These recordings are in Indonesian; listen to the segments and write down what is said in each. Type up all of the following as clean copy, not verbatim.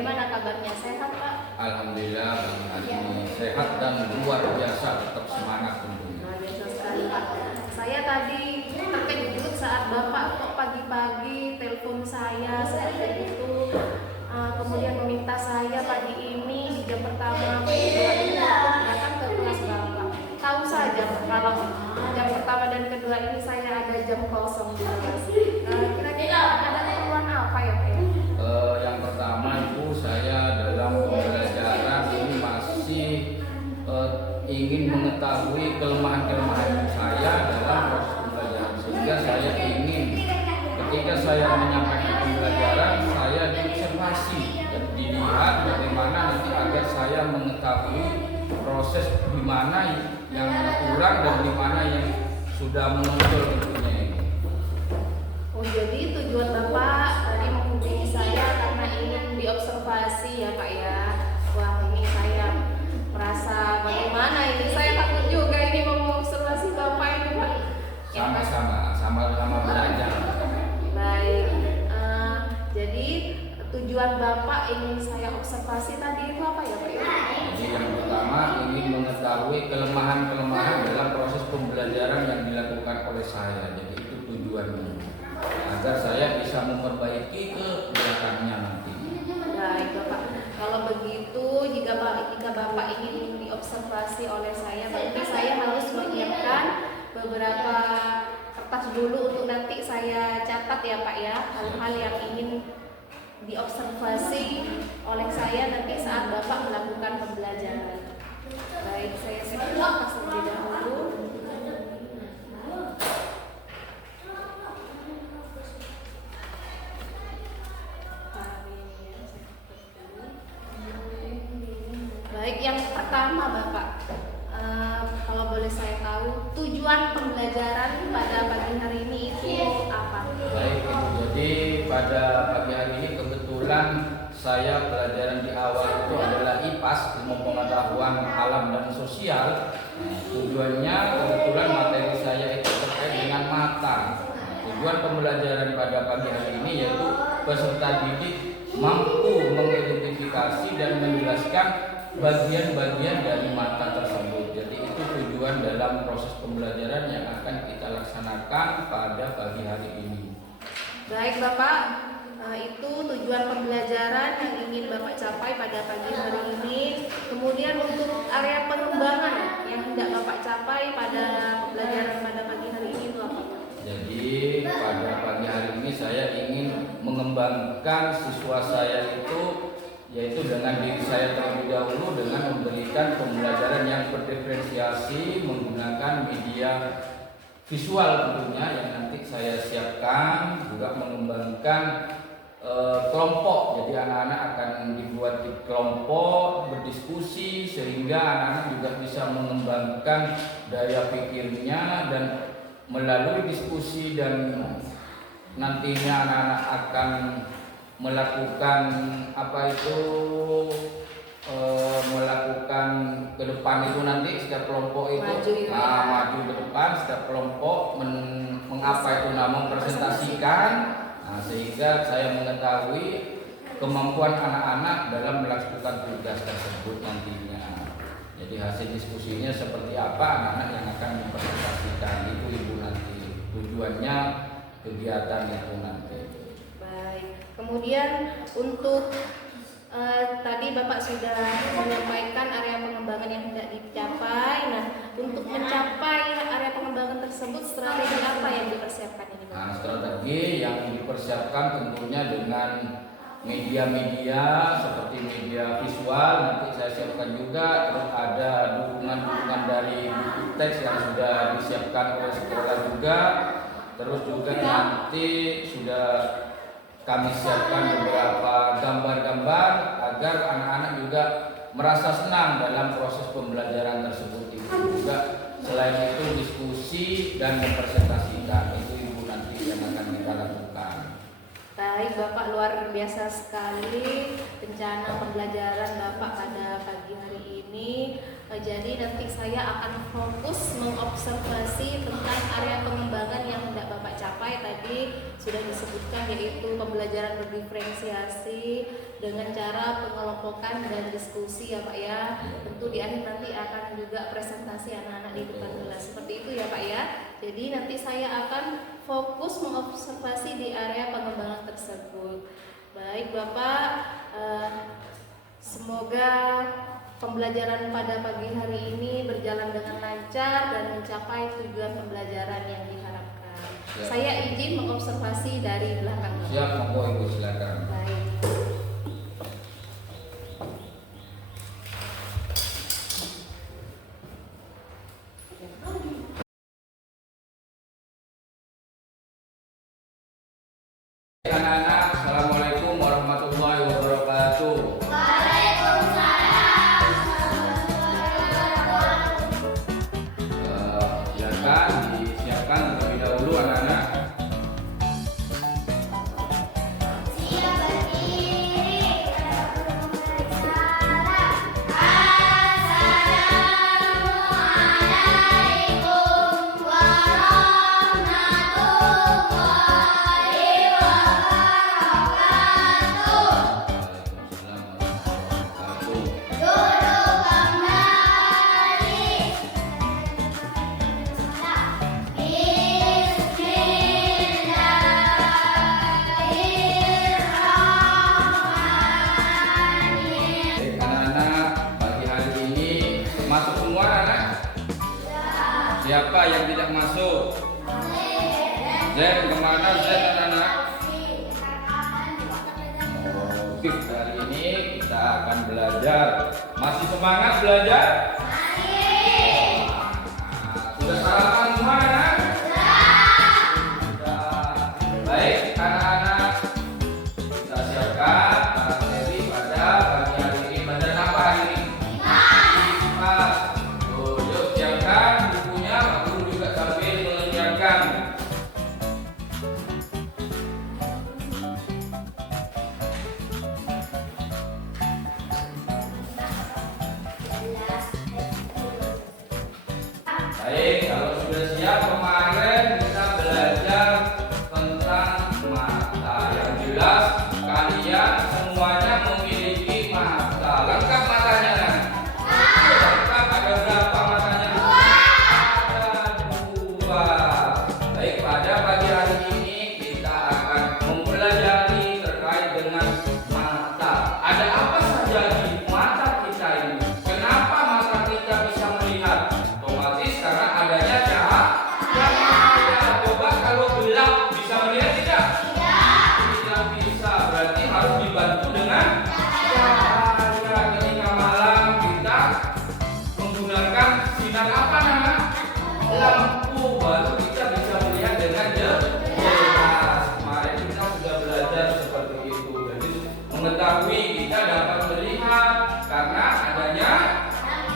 Bagaimana kabarnya? Sehat, Pak? Alhamdulillah hari ini sehat dan luar biasa, tetap semangat tentunya. Luar biasa sekali, Pak. Saya tadi terkejut saat Bapak kok pagi-pagi telepon saya itu kemudian meminta saya pagi ini di jam pertama datang ke kelas Bapak. Tahu saja kalau jam pertama dan kedua ini saya ada jam kosong di kelas. Kira-kira ada keperluan apa ya, Pak? Yang pertama Ibu, saya dalam pembelajaran ini masih ingin mengetahui kelemahan-kelemahan saya dalam proses pembelajaran, sehingga saya ingin ketika saya menyampaikan pembelajaran saya diobservasi dan dilihat bagaimana nanti agar saya mengetahui proses di mana yang kurang dan di mana yang sudah menonjol tentunya ini. Oh, jadi tujuan Bapak tadi menghubungi saya karena ingin diobservasi ya, Pak ya. Wah, ini saya merasa bagaimana ini, saya takut juga ini mau mengobservasi Bapak ini, Pak. Sama-sama belajar. Baik, jadi tujuan Bapak ingin saya observasi tadi itu apa ya, Pak? Jadi yang pertama ingin mengetahui kelemahan-kelemahan dalam proses pembelajaran yang dilakukan oleh saya. Jadi itu tujuannya, agar saya bisa memperbaiki ke belakangnya nanti. Baik, Bapak. Kalau begitu, jika Bapak ingin diobservasi oleh saya, berarti saya harus menyiapkan beberapa kertas dulu untuk nanti saya catat ya, Pak ya, hal-hal yang ingin diobservasi oleh saya nanti saat Bapak melakukan pembelajaran. Baik, saya siapkan kertas terlebih dahulu. Baik, yang pertama Bapak, kalau boleh saya tahu tujuan pembelajaran pada pagi hari ini itu apa? Baik Ibu, jadi pada pagi hari ini kebetulan saya pelajaran di awal itu adalah IPAS, ilmu pengetahuan alam dan sosial. Tujuannya kebetulan materi saya itu terkait dengan mata. Tujuan pembelajaran pada pagi hari ini yaitu peserta didik mampu mengidentifikasi dan menjelaskan bagian-bagian dari mata tersebut. Jadi itu tujuan dalam proses pembelajaran yang akan kita laksanakan pada pagi hari ini. Baik Bapak, itu tujuan pembelajaran yang ingin Bapak capai pada pagi hari ini. Kemudian untuk area pengembangan yang hendak Bapak capai pada pembelajaran pada pagi hari ini itu apa? Jadi pada pagi hari ini saya ingin mengembangkan siswa saya itu yaitu dengan diri saya terlebih dahulu dengan memberikan pembelajaran yang berdiferensiasi menggunakan media visual tentunya yang nanti saya siapkan, juga mengembangkan kelompok. Jadi anak-anak akan dibuat di kelompok berdiskusi sehingga anak-anak juga bisa mengembangkan daya pikirnya, dan melalui diskusi dan nantinya anak-anak akan melakukan melakukan ke depan itu nanti setiap kelompok itu maju ke depan, setiap kelompok mempresentasikan, sehingga saya mengetahui kemampuan anak-anak dalam melakukan tugas tersebut nantinya. Jadi hasil diskusinya seperti apa anak-anak yang akan mempresentasikan itu Ibu nanti. Tujuannya kegiatan itu nanti. Kemudian untuk tadi Bapak sudah menyampaikan area pengembangan yang hendak dicapai. Nah, untuk mencapai area pengembangan tersebut strategi apa yang dipersiapkan ini, Bapak? Strategi yang dipersiapkan tentunya dengan media-media seperti media visual nanti saya siapkan juga. Terus ada dukungan-dukungan dari buku teks yang sudah disiapkan oleh sekolah juga. Terus juga nanti sudah kami siapkan beberapa gambar-gambar agar anak-anak juga merasa senang dalam proses pembelajaran tersebut. Itu juga selain itu diskusi dan mempresentasikan, itu Ibu nanti yang akan kita lakukan. Baik Bapak, luar biasa sekali rencana pembelajaran Bapak pada pagi hari ini. Jadi nanti saya akan fokus mengobservasi tentang area pengembangan yang hendak Bapak capai. Tadi sudah disebutkan, yaitu pembelajaran berdiferensiasi dengan cara pengelompokan dan diskusi ya Pak ya. Tentu di akhir nanti akan juga presentasi anak-anak di depan kelas. Seperti itu ya Pak ya. Jadi nanti saya akan fokus mengobservasi di area pengembangan tersebut. Baik Bapak, semoga pembelajaran pada pagi hari ini berjalan dengan lancar dan mencapai tujuan pembelajaran yang diharapkan. Siap. Saya izin mengobservasi dari belakang. Siap, monggo Ibu silakan. Baik. Anak-anak, assalamualaikum warahmatullahi wabarakatuh. Silakan disiapkan terlebih dahulu anak-anak. Waalaikumsalam warahmatullahi wabarakatuh. Baik, anak-anak, pagi hari ini masuk semua anak? Siapa yang tidak masuk? Zen, kemana Zen anak-anak? Oke, hari ini kita akan belajar. Masih semangat belajar? Sudah sarapan semua anak? Sudah. Baik, anak-anak, kita siapkan materi pada pagi hari ini. Belajar apa hari ini? IPA. Tuh, yuk siapkan bukunya, Pak Guru juga sambil menyiapkan. Baik, kalau sudah siap, kemarin kita belajar tentang mata. Yang jelas kalian semuanya memiliki mata. Lengkap matanya kan? Lengkap, ada berapa matanya? Ada 2. Baik, pada pagi hari ini kita akan mempelajari terkait dengan mata. Ada apa saja di mata kita ini? Kenapa mata kita bisa melihat? Otomatis karena adanya cahaya. Coba kalau gelap bisa melihat tidak? Tidak bisa. Berarti harus dibantu dengan cahaya. Ketika malam kita menggunakan sinar apa nama? Lampu. Baru kita bisa melihat dengan jelas. Kemarin kita sudah belajar seperti itu. Jadi mengetahui kita dapat melihat karena adanya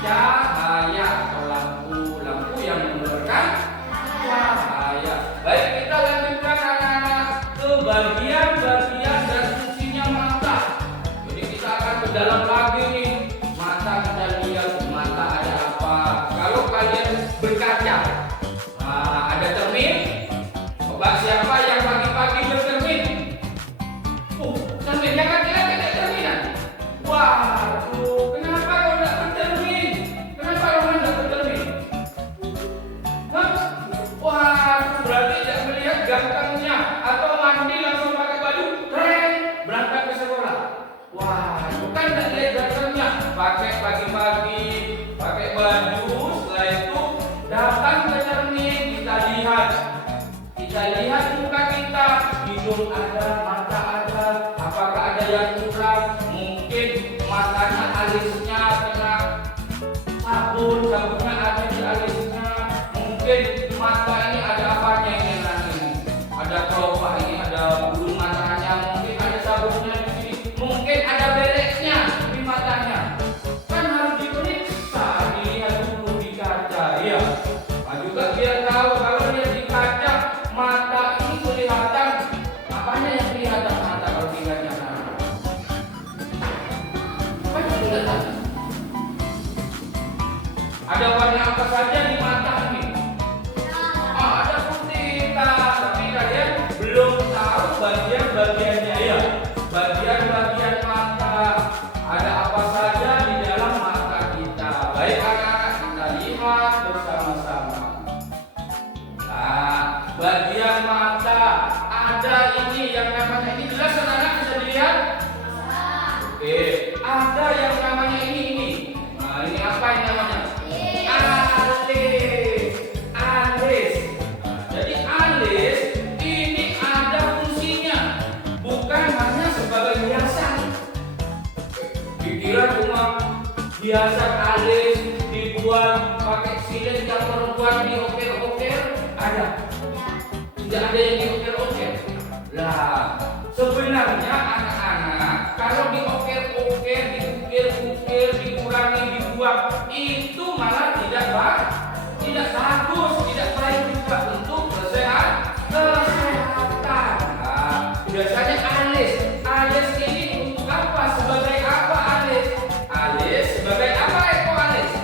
cahaya atau lampu yang menebarkan cahaya. Baik, kita lanjutkan anak-anak ke bagian-bagian dan fungsinya mata. Jadi kita akan ke dalam lagi nih. Mata kita lihat mata ada apa. Kalau kalian berkaca, ada cermin. Coba siapa yang pagi-pagi bercermin? Cerminnya kan kita tidak cerminan. Waduh, kenapa kau tidak bercermin? Kenapa kau tidak bercermin? Hah? Wah, berarti tidak melihat gantengnya atau mandi langsung pakai baju, tren, berangkat ke sekolah. Wah, bukan tidak lihat gantengnya, pakai pagi-pagi, pakai baju, setelah itu datang ke cermin, kita lihat muka kita, hidung ada, mata ada, apakah ada yang kurang? Mungkin matanya alisnya kena sabunnya ada di alisnya. Mungkin mata ini ada apanya ini nanti? Ada kelopak ini, ada bulu matanya, mungkin ada sabunnya di sini, mungkin ada beleknya di matanya. Kan harus diperiksa, dilihat dulu di kaca, ya. Nah, juga biar tahu kalau dia di kaca mata ini kelihatan apanya yang kelihatan mata kalau di kaca. Ada warna apa saja di mata ini? Ada putih hitam, tapi kalian belum tahu yang namanya ini jelas anak-anak bisa dilihat? Oke, ada yang namanya ini. Nah, ini apa yang namanya? Alis. Alis. Nah, jadi alis ini ada fungsinya, bukan hanya sebagai hiasan. Dikira cuma hiasan alis dibuat pakai silin yang perempuan dioker-oker, ada? Tidak ada yang dioker-oker. Lah, sebenarnya anak-anak kalau dioker-oker, diukir-ukir, dikurangi, dibuang, itu malah tidak bagus, tidak baik juga untuk kesehatan. Nah, biasanya alis ini untuk apa? Sebagai apa alis? Alis sebagai apa alis?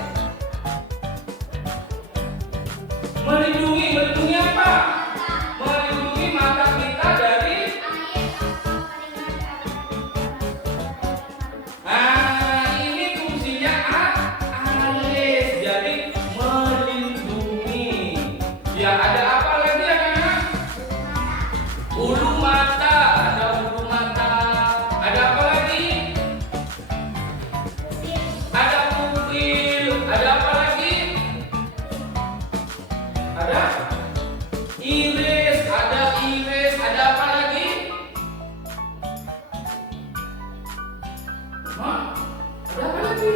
Melindungi apa? Melindungi mata kita dari ini fungsinya alis. Jadi melindungi. Ya, ada apa lagi anak-anak? Bulu mata, ada bulu mata. Ada apa lagi? Ada pupil. Ada apa lagi? Ada iris, ada apa lagi? Hah? Ada apa lagi?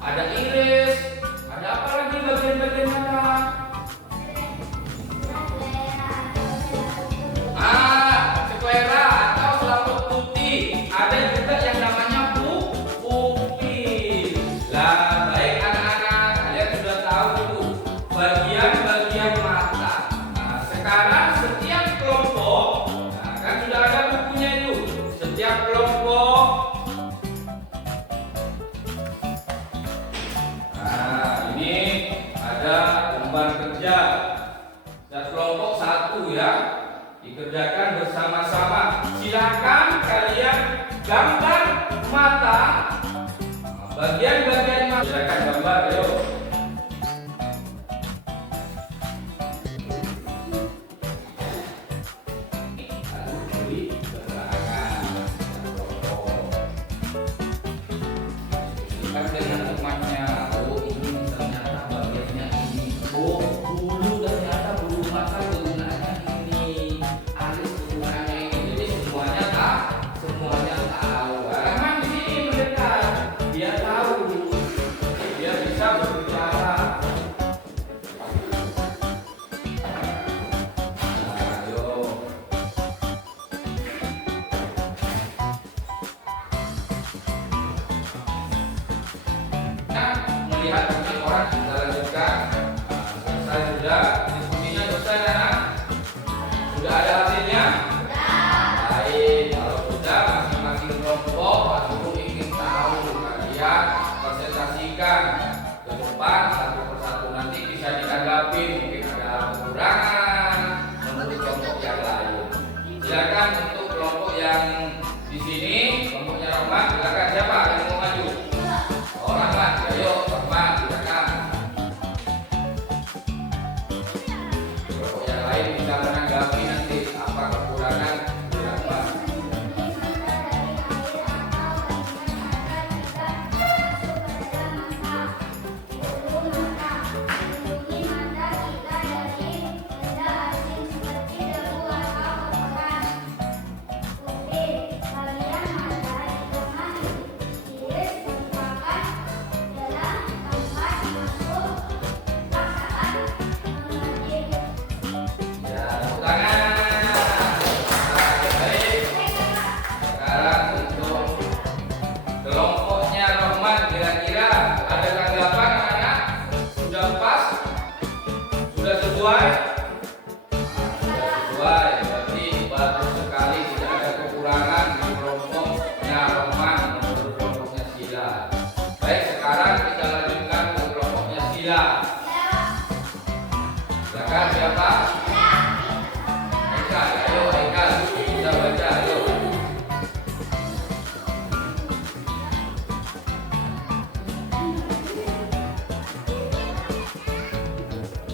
Ada iris, ada apa lagi bagian-bagian mata? Sklera atau selaput putih. Ada juga yang namanya pupil. Lah, baik anak-anak, kalian sudah tahu itu bagian-bagian mata. Nah, sekarang setiap kelompok, nah, kan sudah ada bukunya itu. Setiap kelompok. Nah, ini ada lembar kerja. Setiap kelompok satu ya. Dikerjakan bersama-sama. Silakan kalian gambar mata. Bagian-bagian mata. Silakan gambar, ayo. Dengan temannya, oh ini ternyata bagiannya ini, oh bulu ternyata bulu mata gunanya ini, alis gunanya ini, jadi semuanya tahu. Rahman di sini mendekat, dia tahu, dia bisa berbicara. Melihat mungkin orang kita lanjutkan. Selesai sudah diskusinya, selesai anak? Sudah ada hasilnya? Baik, kalau sudah masing-masing kelompok aku ingin tahu kalian presentasikan ke depan satu persatu, nanti bisa ditanggapi mungkin ada kekurangan menurut kelompok yang lain. Silakan untuk kelompok yang di sini, kelompoknya Rahmat, silakan siapa yang mau maju? Rahmat, ayo Rahmat, silakan. Kelompok yang lain bisa menanggapi nanti apa kekurangan berapa.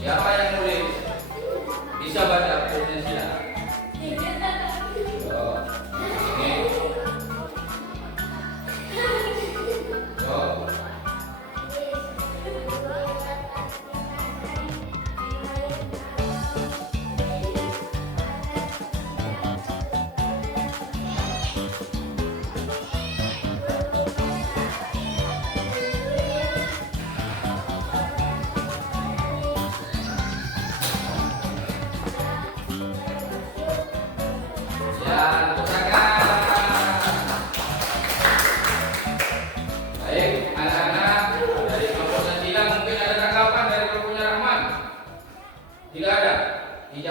Siapa yang nulis? Bisa baca potensial.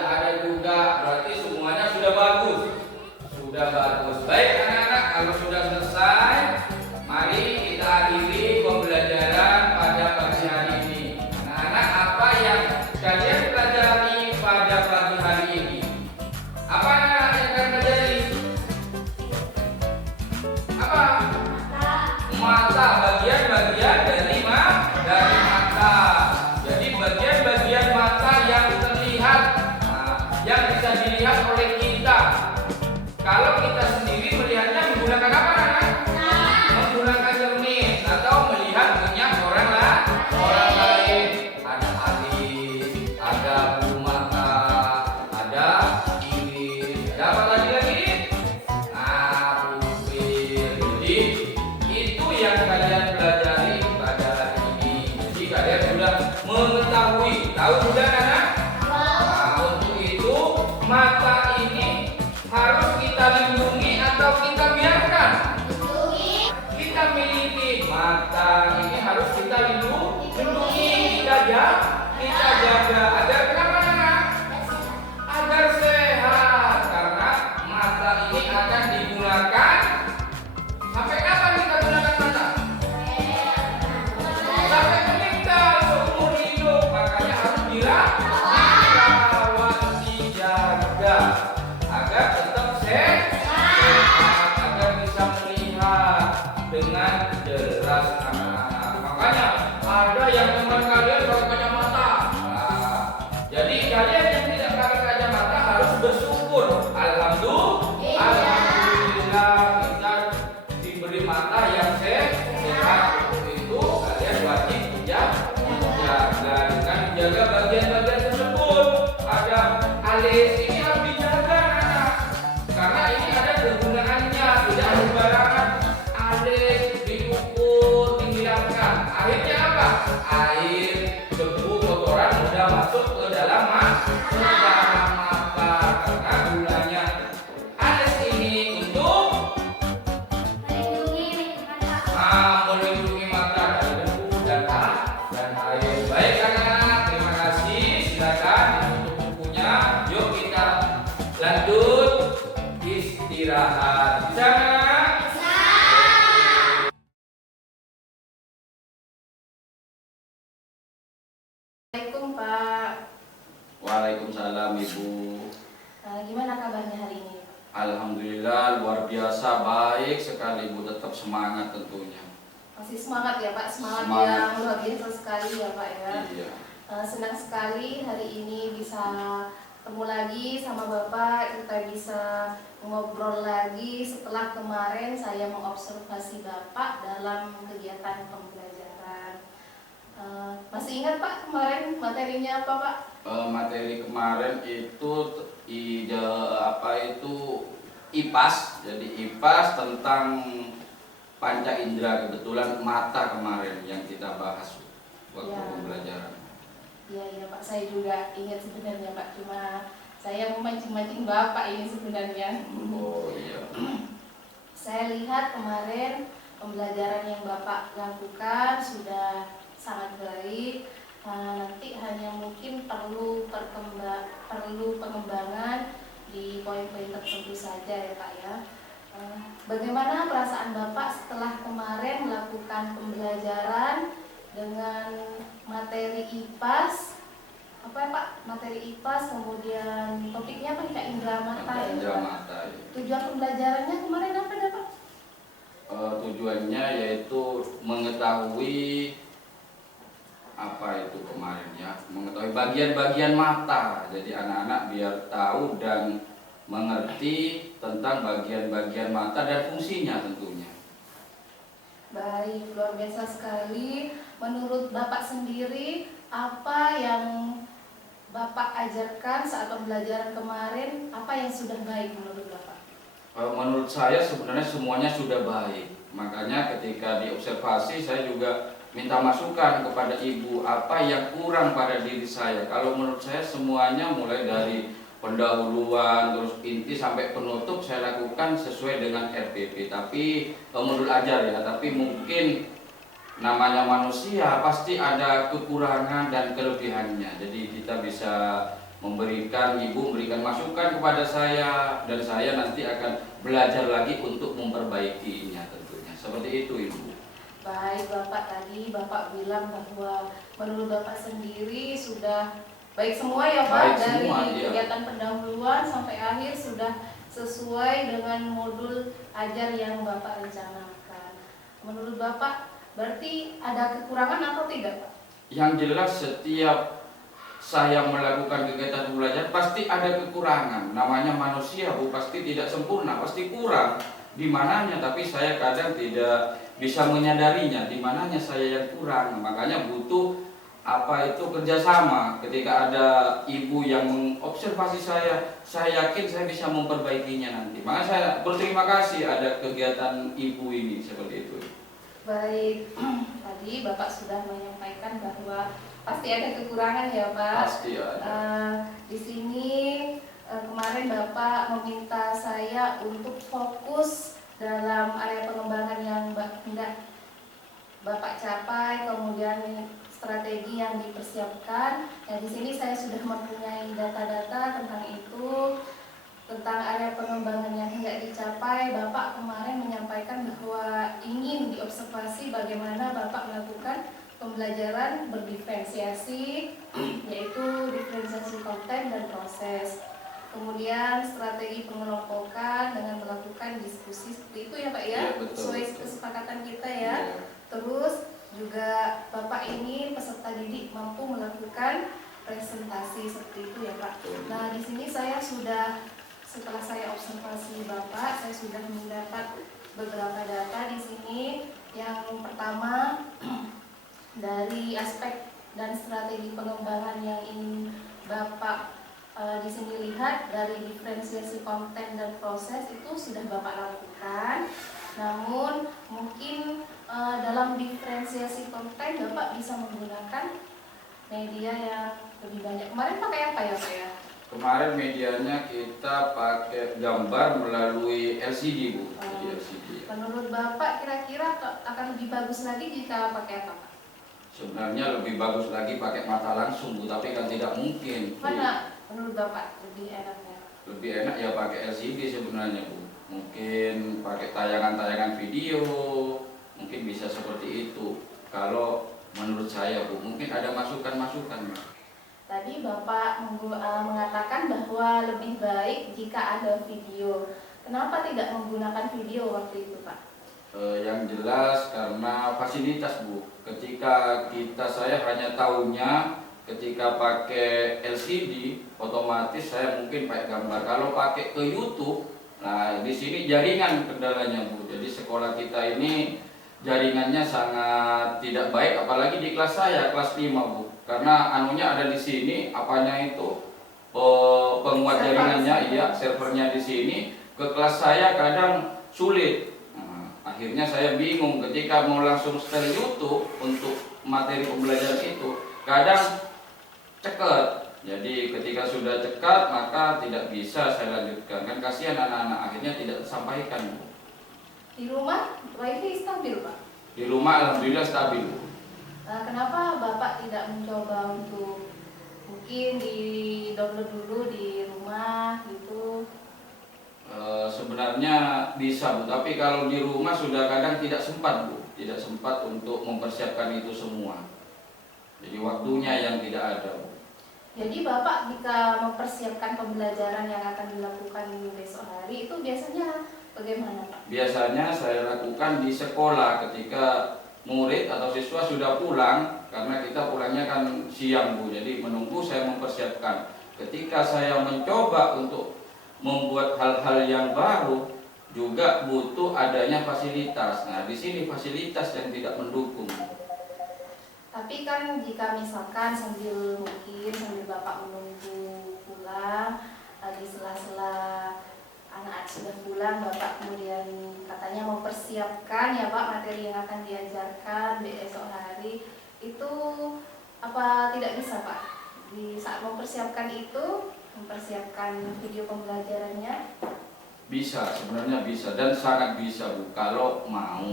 ada juga, berarti semuanya sudah bagus. Sudah bagus. Baik anak-anak, kalau sudah selesai, mari kita akhiri pembelajaran pada pagi hari ini. Anak-anak, apa yang kalian pelajari pada pagi hari ini? Apa anak-anak yang kalian pelajari? Apa? Mata, bagian-bagian dari mata. Jadi bagian-bagian mata yang terlihat, yang bisa dilihat oleh kita. Kalau kita sendiri melihatnya menggunakan apa, anak? Menggunakan cermin atau melihat minyak orang lain. Ada alis, ada bulu mata, ada iris, ada apa lagi? Pupil. Jadi itu yang kalian pelajari pada hari ini. Jadi kalian sudah mengetahui, tahu sudah anak? Untuk itu mata ini harus kita lindungi atau kita biarkan? Kita miliki mata ini harus kita lindungi, kita jaga. Agar kenapa anak? Agar sehat, karena mata ini akan digunakan sampai kapan kita gunakan mata? Sampai meninggal seumur hidup, makanya harus dirawat, dijaga agar tetap sehat, agar bisa melihat dengan jelas anak-anak. Makanya ada yang teman kalian pakai kacamata. Jadi kalian yang tidak pakai kacamata harus bersyukur. Alhamdulillah kita diberi mata yang sehat. Untuk itu kalian wajib menjaga dengan menjaga bagian-bagian tersebut. Ada alis ini harus dijaga anak, karena ini ada kegunaannya, tidak sembarangan alis diukur, dihilangkan. Akhirnya apa? Air, debu, kotoran mudah masuk ke dalam mata. Karena gunanya alis ini untuk melindungi mata dari debu dan air. Baik anak-anak, terima kasih. Silakan ditutup bukunya. Yuk kita lanjut istirahat. Bisa anak? Assalamualaikum Pak. Waalaikumsalam Ibu. Gimana kabarnya hari ini? Alhamdulillah luar biasa, baik sekali Ibu, tetap semangat tentunya. Masih semangat ya Pak, semangat Semangat. yang luar biasa sekali ya Pak ya. Iya. Senang sekali hari ini bisa ketemu lagi sama Bapak, kita bisa ngobrol lagi setelah kemarin saya mengobservasi Bapak dalam kegiatan pembelajaran. Masih ingat Pak kemarin materinya apa Pak? Materi kemarin itu IPAS. Jadi IPAS tentang panca indera, kebetulan mata kemarin yang kita bahas waktu Ya. pembelajaran. Iya Pak, saya juga ingat sebenarnya Pak, cuma saya memancing-mancing Bapak ini sebenarnya. Oh iya. Saya lihat kemarin pembelajaran yang Bapak lakukan sudah sangat baik. Nanti hanya mungkin perlu pengembangan di poin-poin tertentu saja ya Pak ya. Bagaimana perasaan Bapak setelah kemarin melakukan pembelajaran dengan materi IPAS? Apa ya Pak? Materi IPAS, kemudian topiknya panca indera mata Panca ya indera Pak? mata. Ya. Tujuan pembelajarannya kemarin apa ya Pak? Tujuannya yaitu mengetahui apa itu kemarin ya, mengetahui bagian-bagian mata. Jadi anak-anak biar tahu dan mengerti tentang bagian-bagian mata dan fungsinya tentunya. Baik, luar biasa sekali. Menurut Bapak sendiri, apa yang Bapak ajarkan saat pembelajaran kemarin, apa yang sudah baik menurut Bapak? Menurut saya sebenarnya semuanya sudah baik. Makanya ketika diobservasi saya juga minta masukan kepada Ibu apa yang kurang pada diri saya. Kalau menurut saya semuanya mulai dari pendahuluan terus inti sampai penutup saya lakukan sesuai dengan RPP. Tapi menurut ajar ya, tapi mungkin namanya manusia pasti ada kekurangan dan kelebihannya. Jadi kita bisa memberikan masukan kepada saya, dan saya nanti akan belajar lagi untuk memperbaikinya tentunya. Seperti itu Ibu. Baik Bapak, tadi Bapak bilang bahwa menurut Bapak sendiri sudah baik semua ya Pak, Baik dari semua, iya. kegiatan pendahuluan sampai akhir sudah sesuai dengan modul ajar yang Bapak rencanakan. Menurut Bapak berarti ada kekurangan atau tidak Pak? Yang jelas setiap saya melakukan kegiatan belajar pasti ada kekurangan. Namanya manusia Bu, pasti tidak sempurna, pasti kurang di mananya, tapi saya kadang tidak bisa menyadarinya di mananya saya yang kurang. Makanya butuh kerjasama. Ketika ada ibu yang mengobservasi saya yakin saya bisa memperbaikinya nanti. Maka saya berterima kasih ada kegiatan ibu ini seperti itu. Baik, tadi Bapak sudah menyampaikan bahwa pasti ada kekurangan ya Pak. Pasti ada. Di sini kemarin Bapak meminta saya untuk fokus dalam area pengembangan yang hendak Bapak capai, kemudian strategi yang dipersiapkan. Nah, di sini saya sudah mempunyai data-data tentang itu, tentang area pengembangan yang hendak dicapai. Bapak kemarin menyampaikan bahwa ingin diobservasi bagaimana Bapak melakukan pembelajaran berdiferensiasi, yaitu diferensiasi konten dan proses. Kemudian strategi pengelompokan dengan melakukan diskusi seperti itu ya Pak ya, Ya, betul, sesuai betul. kesepakatan kita ya. Ya. Terus juga Bapak ini peserta didik mampu melakukan presentasi seperti itu ya Pak. Nah, di sini saya sudah, setelah saya observasi Bapak, saya sudah mendapat beberapa data di sini. Yang pertama dari aspek dan strategi pengembangan yang ingin Bapak di sini lihat, dari diferensiasi konten dan proses itu sudah Bapak lakukan. Namun mungkin dalam diferensiasi konten Bapak bisa menggunakan media yang lebih banyak. Kemarin pakai apa ya Pak ya? Kemarin medianya kita pakai gambar melalui LCD Bu. Jadi LCD. Menurut Bapak kira-kira akan lebih bagus lagi jika pakai apa Pak? Sebenarnya lebih bagus lagi pakai mata langsung Bu, tapi kan tidak mungkin. Mana menurut Bapak lebih enaknya? Lebih enak ya pakai LCD sebenarnya Bu. Mungkin pakai tayangan-tayangan video, mungkin bisa seperti itu. Kalau menurut saya Bu, mungkin ada masukan-masukan Mbak. Tadi Bapak mengatakan bahwa lebih baik jika ada video. Kenapa tidak menggunakan video waktu itu Pak? Yang jelas karena fasilitas Bu. Ketika saya hanya tahunya ketika pakai LCD, otomatis saya mungkin pakai gambar. Kalau pakai ke YouTube, nah di sini jaringan kendalanya Bu. Jadi sekolah kita ini jaringannya sangat tidak baik, apalagi di kelas saya, kelas 5 Bu. Karena anunya ada di sini, apanya itu penguat jaringannya, iya, servernya di sini. Ke kelas saya kadang sulit. Akhirnya saya bingung ketika mau langsung setel YouTube untuk materi pembelajaran itu, kadang cekat. Jadi ketika sudah cekat maka tidak bisa saya lanjutkan. Kan kasihan anak-anak, akhirnya tidak tersampaikan. Di rumah wifi stabil Pak? Di rumah alhamdulillah stabil. Kenapa Bapak tidak mencoba untuk mungkin di download dulu di rumah gitu? Sebenarnya bisa Bu, tapi kalau di rumah sudah kadang tidak sempat Bu, tidak sempat untuk mempersiapkan itu semua. Jadi waktunya yang tidak ada Bu. Jadi Bapak jika mempersiapkan pembelajaran yang akan dilakukan besok hari itu biasanya bagaimana Pak? Biasanya saya lakukan di sekolah ketika murid atau siswa sudah pulang, karena kita pulangnya kan siang Bu, jadi menunggu saya mempersiapkan. Ketika saya mencoba untuk membuat hal-hal yang baru, juga butuh adanya fasilitas. Nah, di sini fasilitas yang tidak mendukung. Tapi kan jika misalkan sambil Bapak menunggu pulang, di sela-sela anak sudah pulang, Bapak kemudian katanya mempersiapkan ya Pak materi yang akan diajarkan besok hari, itu apa tidak bisa Pak? Di saat mempersiapkan itu, mempersiapkan video pembelajarannya? Bisa, sebenarnya bisa dan sangat bisa Bu, kalau mau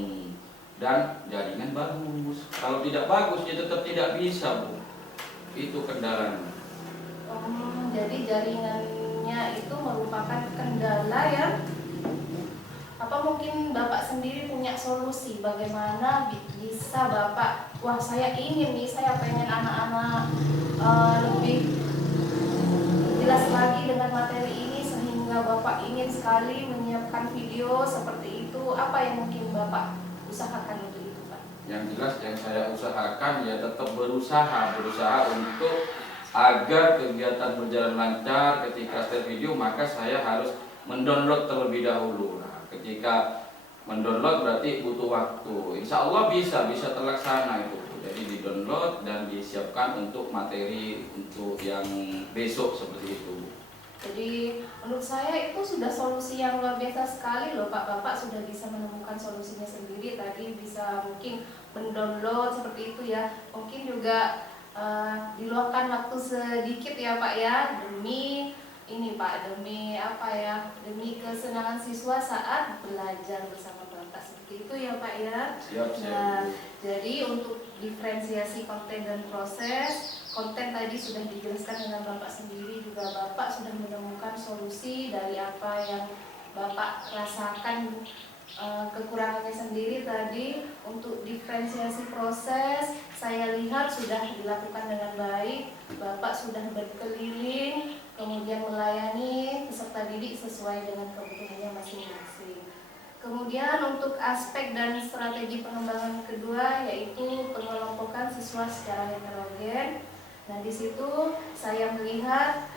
dan jaringan bagus. Kalau tidak bagus ya tetap tidak bisa Bu. Itu kendalanya. jadi jaringannya itu merupakan kendala yang apa mungkin Bapak sendiri punya solusi bagaimana bisa Bapak, wah saya ingin nih, saya pengen anak-anak lebih jelas lagi dengan materi ini sehingga Bapak ingin sekali menyiapkan video seperti itu, apa yang mungkin Bapak usahakan untuk itu Pak? Yang jelas yang saya usahakan ya tetap berusaha untuk agar kegiatan berjalan lancar. Ketika start video maka saya harus mendownload terlebih dahulu. Nah, ketika mendownload berarti butuh waktu. Insya Allah bisa terlaksana itu. Jadi di-download dan disiapkan untuk materi untuk yang besok seperti itu. Jadi menurut saya itu sudah solusi yang luar biasa sekali loh Pak. Bapak sudah bisa menemukan solusinya sendiri. Tadi bisa mungkin mendownload seperti itu ya. Mungkin juga diluangkan waktu sedikit ya Pak ya, demi ini Pak, demi apa ya, demi kesenangan siswa saat belajar bersama Bapak, seperti itu ya Pak ya. Siap. Nah, jadi untuk diferensiasi konten dan proses, konten tadi sudah dijelaskan dengan Bapak sendiri, juga Bapak sudah menemukan solusi dari apa yang Bapak rasakan, kekurangannya sendiri tadi. Untuk diferensiasi proses saya lihat sudah dilakukan dengan baik. Bapak sudah berkeliling kemudian melayani peserta didik sesuai dengan kebutuhannya masing-masing. Kemudian untuk aspek dan strategi pengembangan kedua yaitu pengelompokan siswa secara heterogen. Nah, di situ saya melihat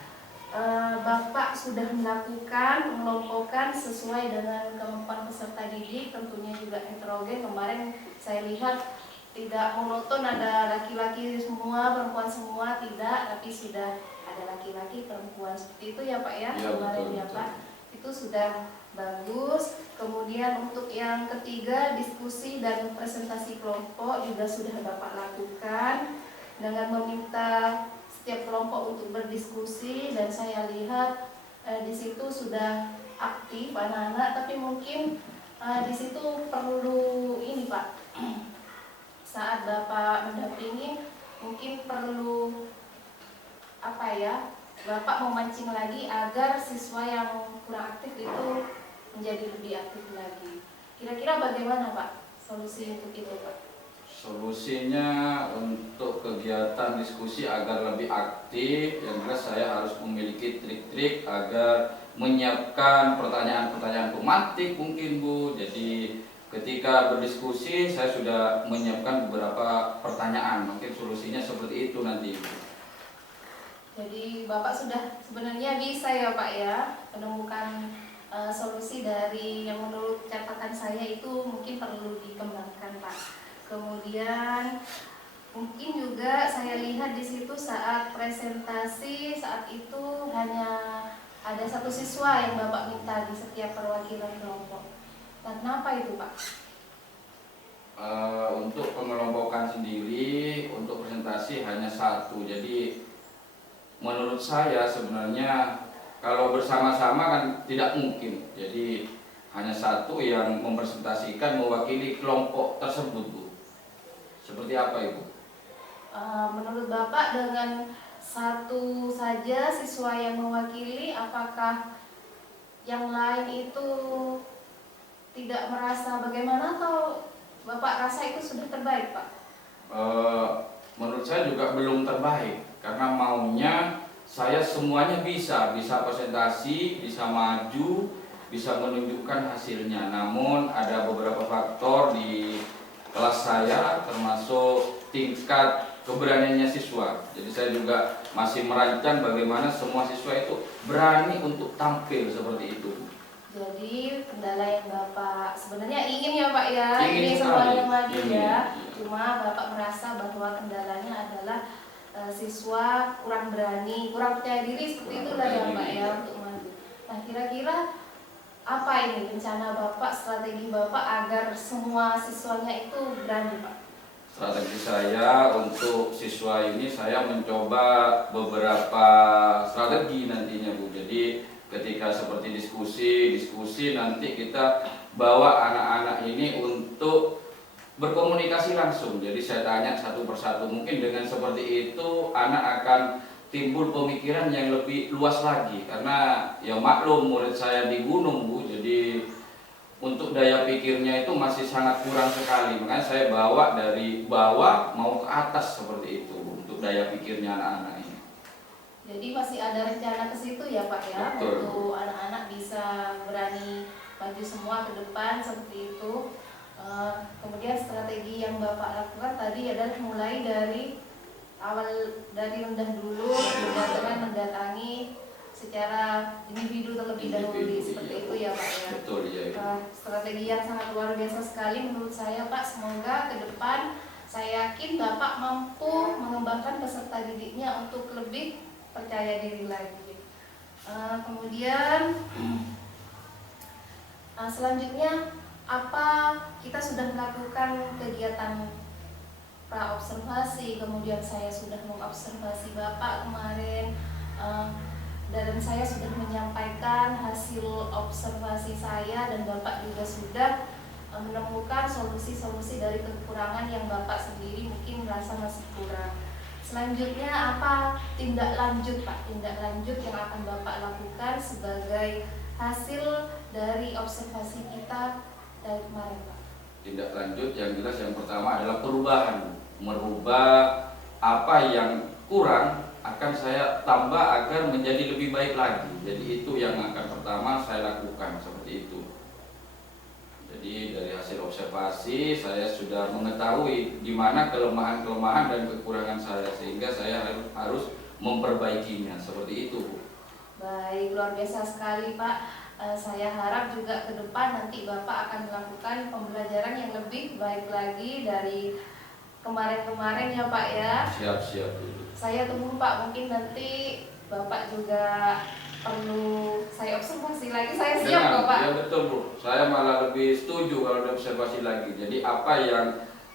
Bapak sudah melakukan pengelompokan sesuai dengan kemampuan peserta didik, tentunya juga heterogen. Kemarin saya lihat tidak monoton, ada laki-laki semua, perempuan semua, tidak, tapi sudah ada laki-laki, perempuan, seperti itu ya Pak ya, kemarin ya Pak. Itu sudah bagus. Kemudian untuk yang ketiga, diskusi dan presentasi kelompok juga sudah Bapak lakukan dengan meminta setiap kelompok untuk berdiskusi, dan saya lihat di situ sudah aktif anak-anak, tapi mungkin di situ perlu ini Pak, saat Bapak mendampingi mungkin perlu apa ya, Bapak memancing lagi agar siswa yang kurang aktif itu menjadi lebih aktif lagi. Kira-kira bagaimana Pak solusi untuk itu Pak? Solusinya untuk kegiatan diskusi agar lebih aktif, yang jelas saya harus memiliki trik-trik agar menyiapkan pertanyaan-pertanyaan tematik mungkin Bu. Jadi ketika berdiskusi saya sudah menyiapkan beberapa pertanyaan, mungkin solusinya seperti itu nanti Bu. Jadi Bapak sudah sebenarnya bisa ya Pak ya menemukan solusi dari yang menurut catatan saya itu mungkin perlu dikembangkan Pak. Kemudian mungkin juga saya lihat di situ saat presentasi, saat itu hanya ada satu siswa yang Bapak minta di setiap perwakilan kelompok. Dan kenapa itu Pak? Untuk pengelompokan sendiri, untuk presentasi hanya satu. Jadi menurut saya sebenarnya kalau bersama-sama kan tidak mungkin. Jadi hanya satu yang mempresentasikan mewakili kelompok tersebut Bu. Seperti apa Ibu? Menurut Bapak dengan satu saja siswa yang mewakili, apakah yang lain itu tidak merasa bagaimana, atau Bapak rasa itu sudah terbaik Pak? Menurut saya juga belum terbaik, karena maunya saya semuanya bisa presentasi, bisa maju, bisa menunjukkan hasilnya. Namun ada beberapa faktor di kelas saya, termasuk tingkat keberaniannya siswa. Jadi saya juga masih merancang bagaimana semua siswa itu berani untuk tampil seperti itu. Jadi kendala yang Bapak sebenarnya ingin ya Pak ya, Ingin semuanya maju ingin, ya. iya. Cuma Bapak merasa bahwa kendalanya adalah siswa kurang berani, kurang percaya diri, seperti itulah ya Pak ya untuk maju. Nah, kira-kira apa ini rencana Bapak, strategi Bapak agar semua siswanya itu berani Pak? Strategi saya untuk siswa ini, saya mencoba beberapa strategi nantinya Bu. Jadi ketika seperti diskusi nanti kita bawa anak-anak ini untuk berkomunikasi langsung. Jadi saya tanya satu persatu, mungkin dengan seperti itu anak akan timbul pemikiran yang lebih luas lagi, karena ya maklum murid saya di gunung Bu, jadi untuk daya pikirnya itu masih sangat kurang sekali, makanya saya bawa dari bawah mau ke atas seperti itu Bu, untuk daya pikirnya anak-anak ini. Jadi masih ada rencana ke situ ya Pak ya, Betul. untuk anak-anak bisa berani maju semua ke depan seperti itu. Kemudian strategi yang Bapak lakukan tadi adalah mulai dari awal, dari rendah dulu dengan mendatangi secara individu terlebih dahulu seperti itu ya Pak ya. Betul ya. Strategi yang sangat luar biasa sekali menurut saya Pak. Semoga ke depan saya yakin Bapak mampu mengembangkan peserta didiknya untuk lebih percaya diri lagi. Kemudian selanjutnya apa, kita sudah melakukan kegiatan pra-observasi, kemudian saya sudah mengobservasi Bapak kemarin, dan saya sudah menyampaikan hasil observasi saya, dan Bapak juga sudah menemukan solusi-solusi dari kekurangan yang Bapak sendiri mungkin merasa masih kurang. Selanjutnya apa tindak lanjut Pak, tindak lanjut yang akan Bapak lakukan sebagai hasil dari observasi kita dari kemarin Pak? Tindak lanjut yang jelas yang pertama adalah perubahan, merubah apa yang kurang akan saya tambah agar menjadi lebih baik lagi. Jadi itu yang akan pertama saya lakukan seperti itu. Jadi dari hasil observasi saya sudah mengetahui di mana kelemahan-kelemahan dan kekurangan saya, sehingga saya harus memperbaikinya seperti itu Bu. Baik, luar biasa sekali Pak. Saya harap juga ke depan nanti Bapak akan melakukan pembelajaran yang lebih baik lagi dari kemarin-kemarin ya Pak ya. Siap-siap. Saya tunggu Pak, mungkin nanti Bapak juga perlu saya observasi lagi, saya siap kok Pak. Ya betul Bu, saya malah lebih setuju kalau diobservasi lagi. Jadi apa yang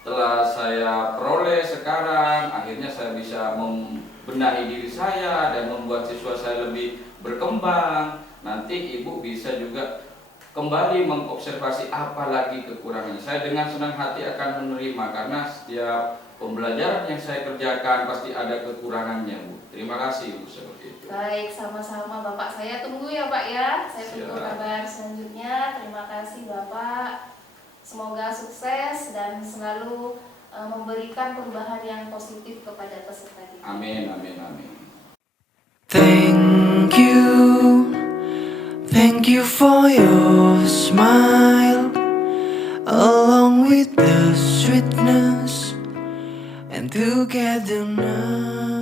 telah saya peroleh sekarang, akhirnya saya bisa membenahi diri saya dan membuat siswa saya lebih berkembang. Nanti Ibu bisa juga kembali mengobservasi apa lagi kekurangannya. Saya dengan senang hati akan menerima, karena setiap pembelajaran yang saya kerjakan pasti ada kekurangannya Bu. Terima kasih Bu, seperti itu. Baik, sama-sama Bapak, saya tunggu ya Pak ya. Saya tunggu Siap. kabar selanjutnya. Terima kasih Bapak. Semoga sukses dan selalu memberikan perubahan yang positif kepada peserta didik. Amin, amin, amin. Thank you for your smile, along with the sweetness, and together now